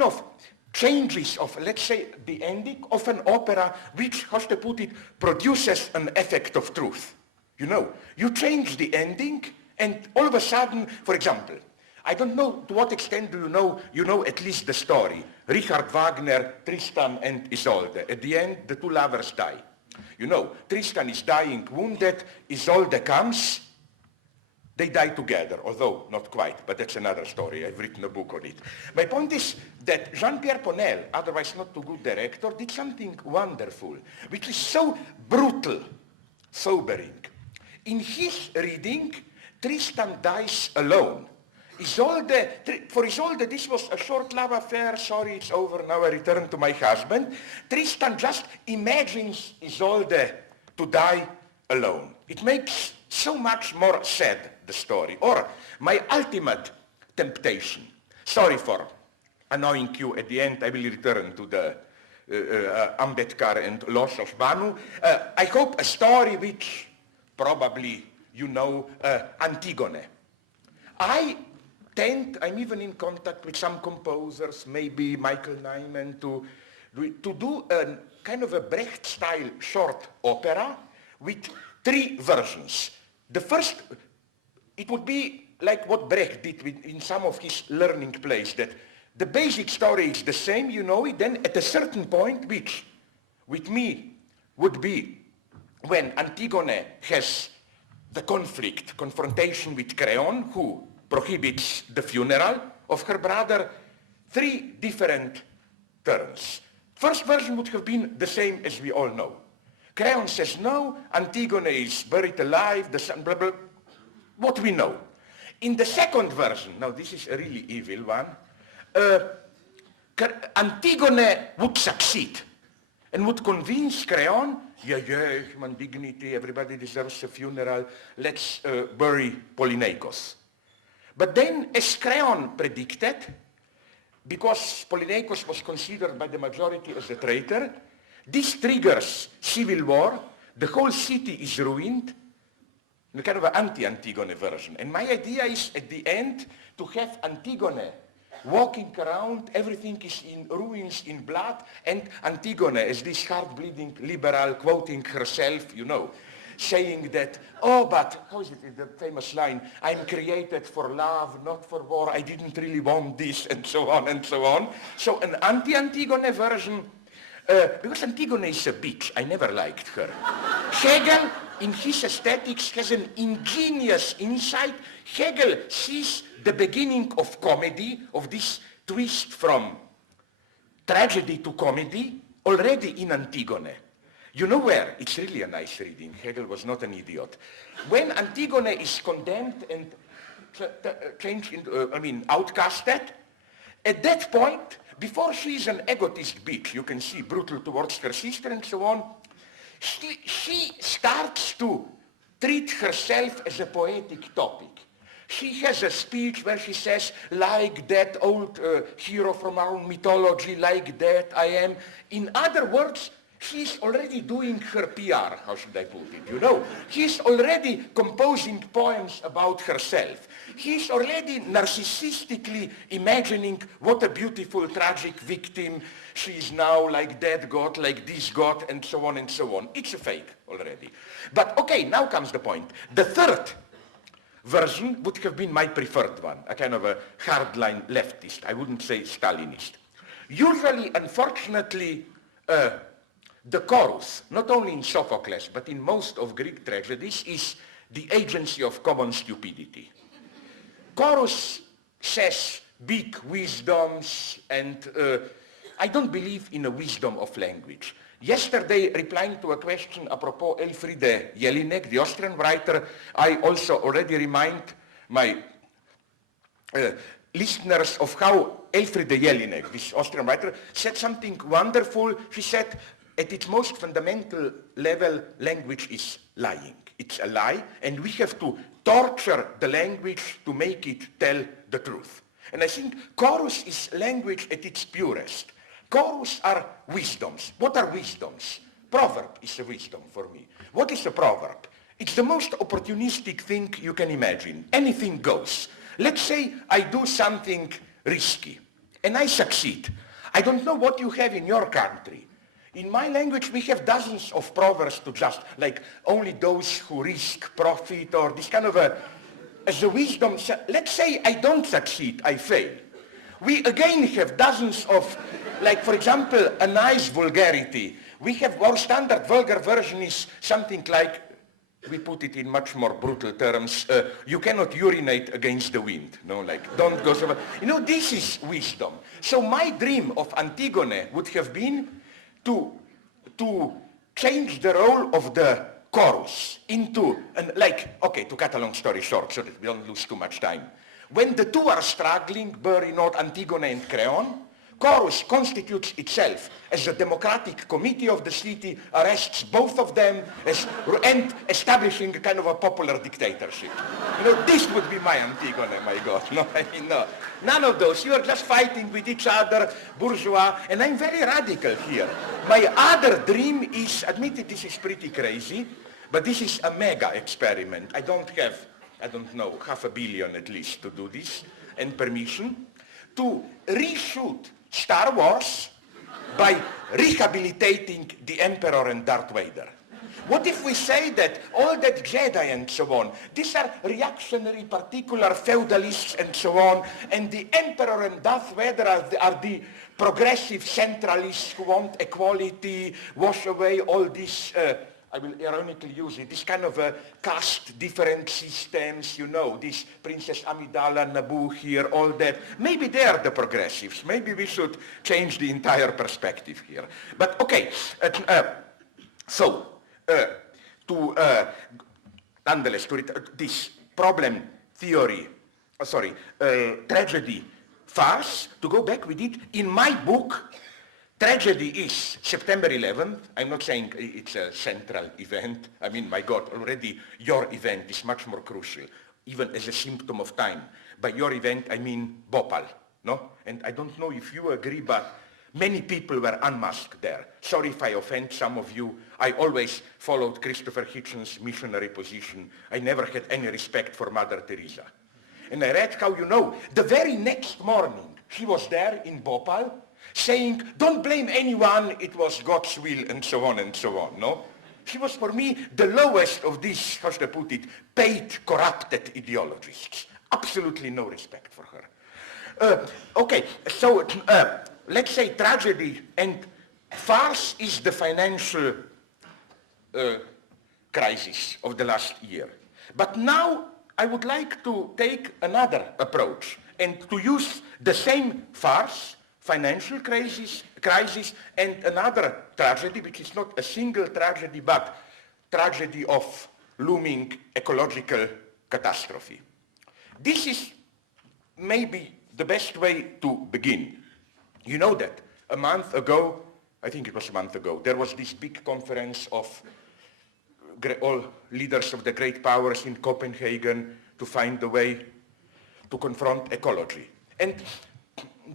kind of changes of, let's say, the ending of an opera, which, how to put it, produces an effect of truth. You know, you change the ending, and all of a sudden, for example, I don't know to what extent do you know at least the story. Richard Wagner, Tristan and Isolde. At the end, the two lovers die. You know, Tristan is dying wounded, Isolde comes, they die together, although not quite, but that's another story. I've written a book on it. My point is that Jean-Pierre Ponel, otherwise not too good director, did something wonderful, which is so brutal, sobering. In his reading, Tristan dies alone. For Isolde, this was a short love affair, sorry, it's over, now I return to my husband. Tristan just imagines Isolde to die alone. It makes so much more sad, the story. Or my ultimate temptation. Sorry for annoying you at the end, I will return to the Ambedkar and loss of Banu. I hope a story which probably you know, Antigone. I'm even in contact with some composers, maybe Michael Nyman, to do a kind of a Brecht-style short opera with 3 versions. The first, it would be like what Brecht did in some of his learning plays, that the basic story is the same, you know it, then at a certain point, which with me would be when Antigone has the confrontation with Creon, who prohibits the funeral of her brother, 3 different turns. First version would have been the same as we all know. Creon says no, Antigone is buried alive, the son, blah, blah, what we know. In the second version, now this is a really evil one, Antigone would succeed and would convince Creon, yeah, human dignity, everybody deserves a funeral, let's bury Polyneikos. But then, as Creon predicted, because Polyneikos was considered by the majority as a traitor, this triggers civil war, the whole city is ruined, a kind of an anti-Antigone version. And my idea is, at the end, to have Antigone walking around, everything is in ruins, in blood, and Antigone, as this heart-bleeding liberal, quoting herself, you know, saying that, oh, but, how is it, the famous line, I'm created for love, not for war, I didn't really want this, and so on and so on. So an anti-Antigone version, because Antigone is a bitch, I never liked her. Hegel, in his aesthetics, has an ingenious insight. Hegel sees the beginning of comedy, of this twist from tragedy to comedy, already in Antigone. You know where? It's really a nice reading. Hegel was not an idiot. When Antigone is condemned and changed into, outcasted, at that point, before she is an egotist bitch, you can see brutal towards her sister and so on, she starts to treat herself as a poetic topic. She has a speech where she says, like that old hero from our own mythology, like that I am. In other words, she's already doing her PR, how should I put it, you know? She's already composing poems about herself. He's already narcissistically imagining what a beautiful, tragic victim she is now, like that god, like this god, and so on and so on. It's a fake already. But okay, now comes the point. The third version would have been my preferred one, a kind of a hardline leftist. I wouldn't say Stalinist. Usually, unfortunately, the chorus, not only in Sophocles, but in most of Greek tragedies, is the agency of common stupidity. Chorus says big wisdoms, and I don't believe in a wisdom of language. Yesterday, replying to a question apropos Elfriede Jelinek, the Austrian writer, I also already remind my listeners of how Elfriede Jelinek, this Austrian writer, said something wonderful. She said, at its most fundamental level, language is lying. It's a lie, and we have to torture the language to make it tell the truth. And I think chorus is language at its purest. Chorus are wisdoms. What are wisdoms? Proverb is a wisdom for me. What is a proverb? It's the most opportunistic thing you can imagine. Anything goes. Let's say I do something risky. and I succeed. I don't know what you have in your country. In my language, we have dozens of proverbs to just, like, only those who risk profit, or this kind of as a wisdom. Let's say I don't succeed, I fail. We again have dozens of, like, for example, a nice vulgarity. We have, our standard vulgar version is something like, we put it in much more brutal terms, you cannot urinate against the wind. No, like, don't go so far. You know, this is wisdom. So my dream of Antigone would have been to change the role of the chorus into, okay, to cut a long story short so that we don't lose too much time. When the two are struggling, bury not Antigone and Creon, chorus constitutes itself as a democratic committee of the city, arrests both of them, and establishing a kind of a popular dictatorship. You know, this would be my Antigone, my God. No, I mean, no. None of those. You are just fighting with each other, bourgeois, and I'm very radical here. My other dream is, admitted this is pretty crazy, but this is a mega experiment. I don't have, I don't know, $500 million at least to do this, and permission, to reshoot Star Wars by rehabilitating the Emperor and Darth Vader. What if we say that all that Jedi and so on, these are reactionary, particular feudalists and so on, and the Emperor and Darth Vader are the progressive centralists who want equality, wash away all this, I will ironically use it, this kind of caste different systems, you know, this Princess Amidala, Naboo here, all that. Maybe they are the progressives. Maybe we should change the entire perspective here. But okay, nonetheless, to this problem theory, tragedy, farce, to go back with it, in my book, tragedy is September 11th. I'm not saying it's a central event. I mean, my God, already your event is much more crucial, even as a symptom of time. By your event, I mean Bhopal, no? And I don't know if you agree, but many people were unmasked there. Sorry if I offend some of you. I always followed Christopher Hitchens' missionary position. I never had any respect for Mother Teresa. And I read how, you know, the very next morning, she was there in Bhopal, saying, don't blame anyone, it was God's will, and so on, no? She was, for me, the lowest of these, how should I put it, paid, corrupted ideologists. Absolutely no respect for her. Okay, so let's say tragedy and farce is the financial crisis of the last year. But now I would like to take another approach and to use the same farce, financial crisis, and another tragedy, which is not a single tragedy, but tragedy of looming ecological catastrophe. This is maybe the best way to begin. You know that a month ago, I think it was a month ago, there was this big conference of all leaders of the great powers in Copenhagen to find a way to confront ecology. And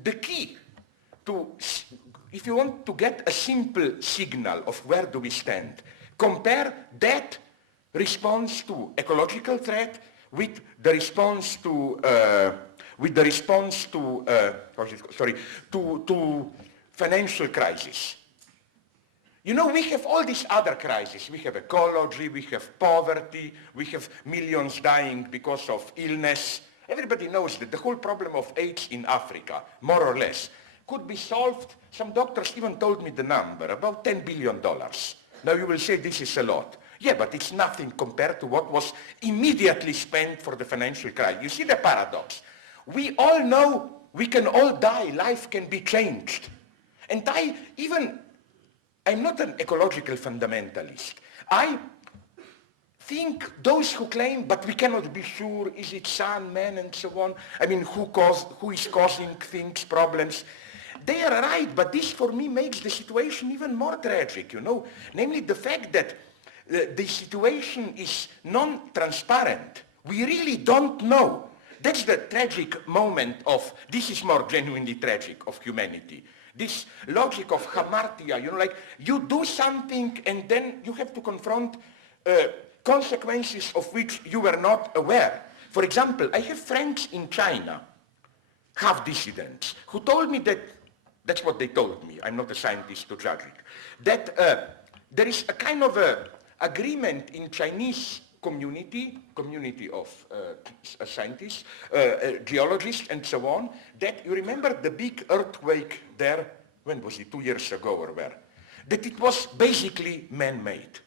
the key to, if you want to get a simple signal of where do we stand, compare that response to ecological threat with the response to financial crisis. You know, we have all these other crises. We have ecology, we have poverty, we have millions dying because of illness. Everybody knows that the whole problem of AIDS in Africa, more or less, could be solved. Some doctors even told me the number, about $10 billion. Now you will say this is a lot. Yeah, but it's nothing compared to what was immediately spent for the financial crisis. You see the paradox. We all know we can all die, life can be changed. And I'm not an ecological fundamentalist. I think those who claim, but we cannot be sure, is it sun, man, and so on, I mean, who is causing things, problems, they are right, but this for me makes the situation even more tragic, you know, namely the fact that the situation is non-transparent. We really don't know. That's the tragic moment of, this is more genuinely tragic, of humanity. This logic of hamartia, you know, like you do something and then you have to confront consequences of which you were not aware. For example, I have friends in China, half dissidents, who told me that, that's what they told me, I'm not a scientist to judge it, that there is a kind of agreement in Chinese community of scientists, geologists and so on, that you remember the big earthquake there, when was it, 2 years ago or where, that it was basically man-made.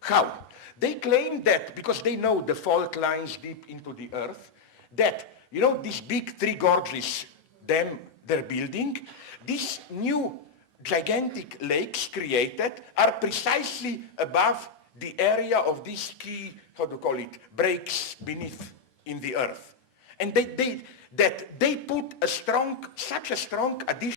How? They claim that, because they know the fault lines deep into the earth, that, you know, these big three gorges, they're building, these new gigantic lakes created are precisely above the area of these key, how to call it, breaks beneath in the earth. And they put such a strong addition